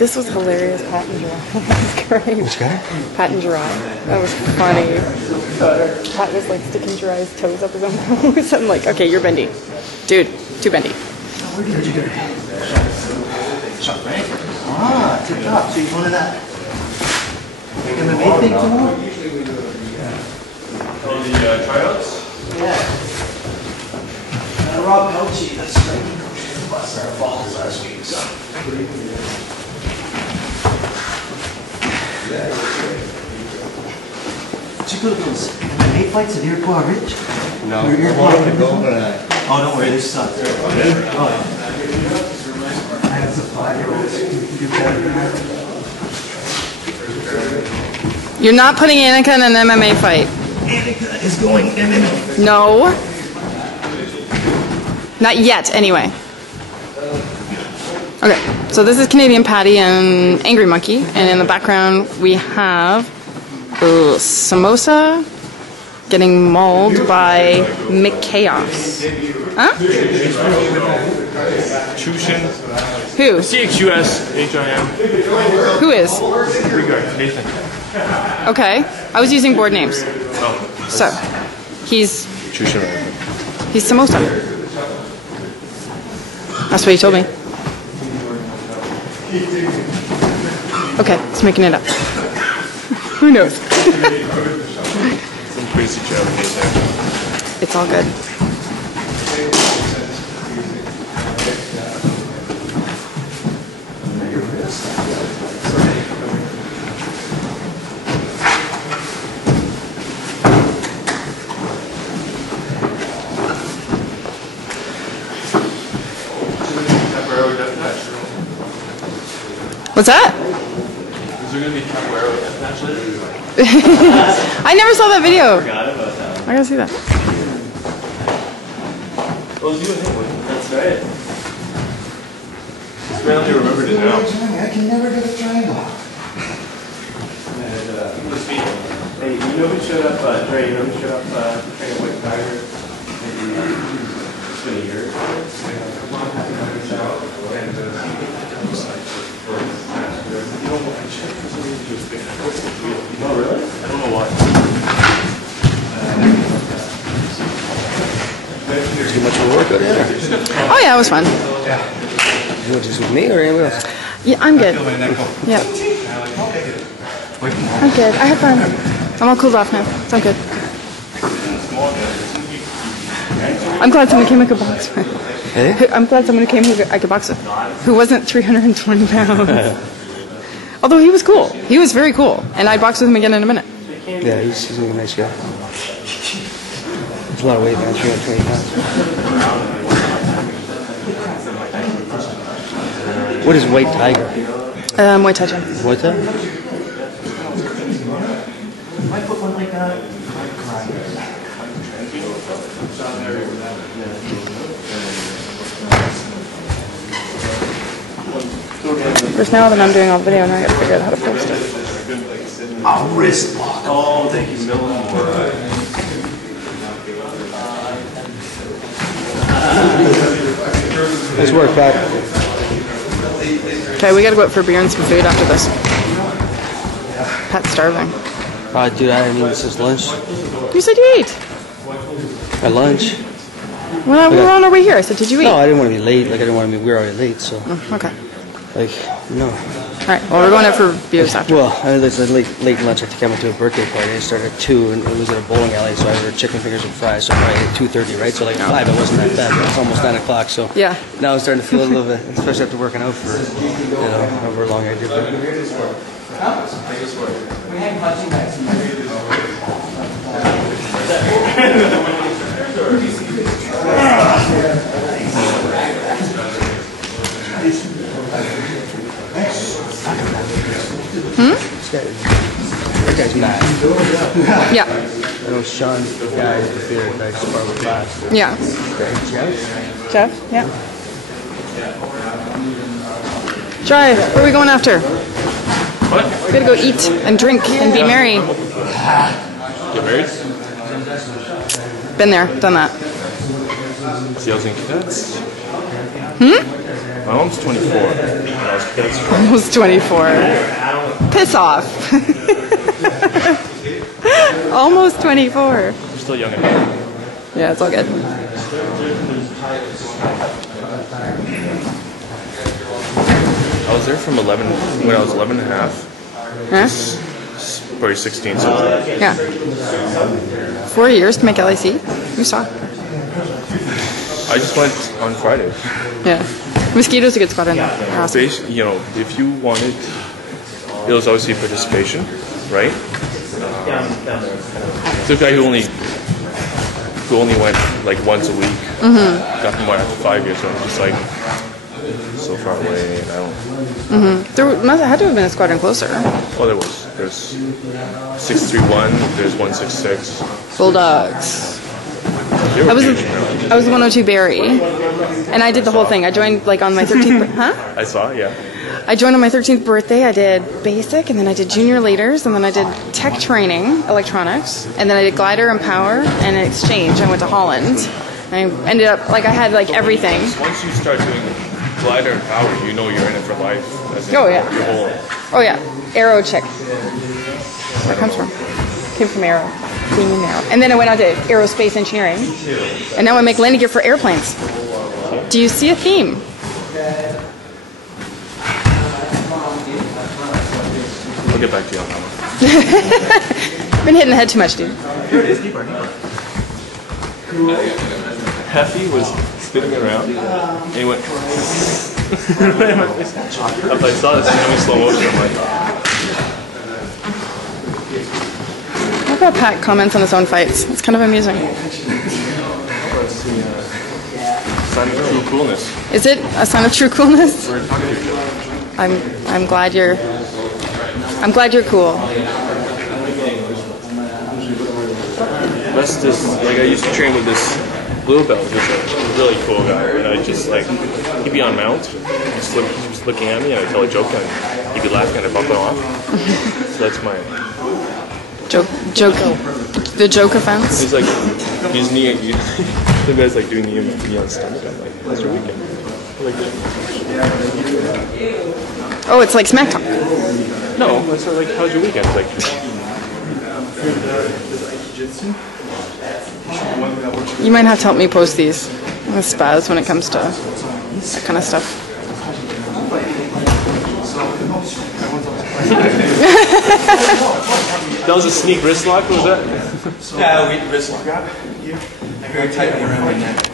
This was hilarious, Pat and Gerard. That was great. Which guy? Pat and Gerard. That was funny. Pat was like sticking Gerard's toes up his own nose. I'm like, okay, you're bendy. Dude, too bendy. Where did you go? Shot, right? Ah, tip top. So you wanted that MMA thing tomorrow? Oh, the tryouts? Yeah. Rob Pelchi, that's striking coach, busted our balls last week, so. Did you go to those MMA fights at Iroquois Ridge? No, I wanted to go, but oh, don't worry, they suck. Oh, yeah. I have some 5-year-olds who do better than that. You're not putting Annika in an MMA fight. Annika is going MMA. No. Not yet, anyway. Okay, so this is CdnPaddy and Angry Monkey, and in the background we have Samosa getting mauled by McChaos. Huh? Chushin. Who? CXUSHIM. Who is? Nathan. Okay, I was using board names. Oh. So, he's Chushin. Samosa. That's what he told me. Okay, it's making it up. Who knows? Some crazy joke there. It's all good. What's that? Is there going to be capoeira deathmatch later? I never saw that video. I forgot about that. I gotta see that. Well, it's you and him. That's right. Just randomly remembered it now. I can never get a triangle. And hey, you know who showed up, Dre, you know who showed up training a white tiger? Maybe it's been a year. Oh, really? I don't know why. Too much of a workout there. Oh yeah, it was fun. Yeah. You want just with me or anyone else? Yeah, I'm good. Yeah. I'm good. I had fun. I'm all cooled off now. So I'm good. I'm glad someone came who could box with. Hey? I'm glad someone who came who I could box with. Who wasn't 320 pounds. Although he was cool. He was very cool. And I'd box with him again in a minute. Yeah, he's a nice guy. It's a lot of weight, man. 320 pounds. What is white tiger? Muay Thai gym. What that? Might put one like that. First now that I'm doing all the video, now I gotta figure out how to post it. Oh, wrist lock. Oh, thank you, Millen. Nice work, Pat. Okay, we gotta go out for beer and some food after this. Pat's starving. Dude, I didn't eat since lunch. You said you ate. At lunch? When we were on our way here, I said, did you eat? No, I didn't want to be late. Like, I didn't want to be, we were already late, so. Okay. Like, no. Alright, well, we're going out for beers after. Well, I mean, there's a late lunch. I think I went to a birthday party. I started at 2, and it was at a bowling alley, so I ordered chicken fingers and fries, so probably at 2:30, right? So, like, 5, it wasn't that bad, but it's almost 9 o'clock, so. Yeah. Now I'm starting to feel a little bit, especially after working out for, however long I did. That guy's mad. Yeah. I know Sean, the guy at the theater that I spar with last. Yeah. Jeff? Jeff? Yeah. Drive. Where are we going after? What? We gotta go eat and drink and be merry. Get married? Been there, done that. Seals and cadets? Hmm? My mom's 24. That's Almost 24. Piss off. Almost 24. You're still young enough. Yeah, it's all good. I was there from 11 when I was 11 and a half. Huh? Probably 16. So Yeah. 4 years to make LAC? You saw. I just went on Friday. Yeah. Mosquito's a good spot in there. They're awesome. You know, if you wanted, it was obviously participation, right? The guy who only went like once a week. Got him after 5 years, so I'm just like so far away, and I don't. There must had to have been a squadron closer. Oh, there was. There's 631. There's 166. Bulldogs. They were I was huge. I was 102 Barry, and I did the whole thing. I joined like on my 13th. Huh? I saw, yeah. I joined on my 13th birthday. I did basic, and then I did junior leaders, and then I did tech training, electronics, and then I did glider and power, and in exchange I went to Holland. I ended up like I had like everything. Once you start doing glider and power, you know you're in it for life. Oh yeah. Your whole, Oh yeah. Aero chick. Where it comes from? Came from Aero. Being in Aero. And then I went on to aerospace engineering, and now I make landing gear for airplanes. Do you see a theme? I'll get back to you on that one. Been hitting the head too much, dude. Heffy was spinning around, and he went. If I saw this in slow motion, I'm like, How about Pat comments on his own fights? It's kind of amusing. that's the sign of true coolness. Is it a sign of true coolness? We're talking to each other. I'm glad you're cool. That's just like I used to train with this blue belt, who's a really cool guy, and I just like he'd be on mount, just looking at me, and I'd tell a joke, and he'd be laughing, and I'd bump it off. So that's my Joke. The joke offense. He's like, he's knee. The guy's like doing knee on stomach. I'm like, how's your weekend? I'm like, Oh, it's like smack talk. no, I said like, how's your weekend? It's like, You might have to help me post these. I'm a spaz when it comes to that kind of stuff. that was a sneak wrist lock. Was that? Yeah, we wrist lock. Very tightly around my neck.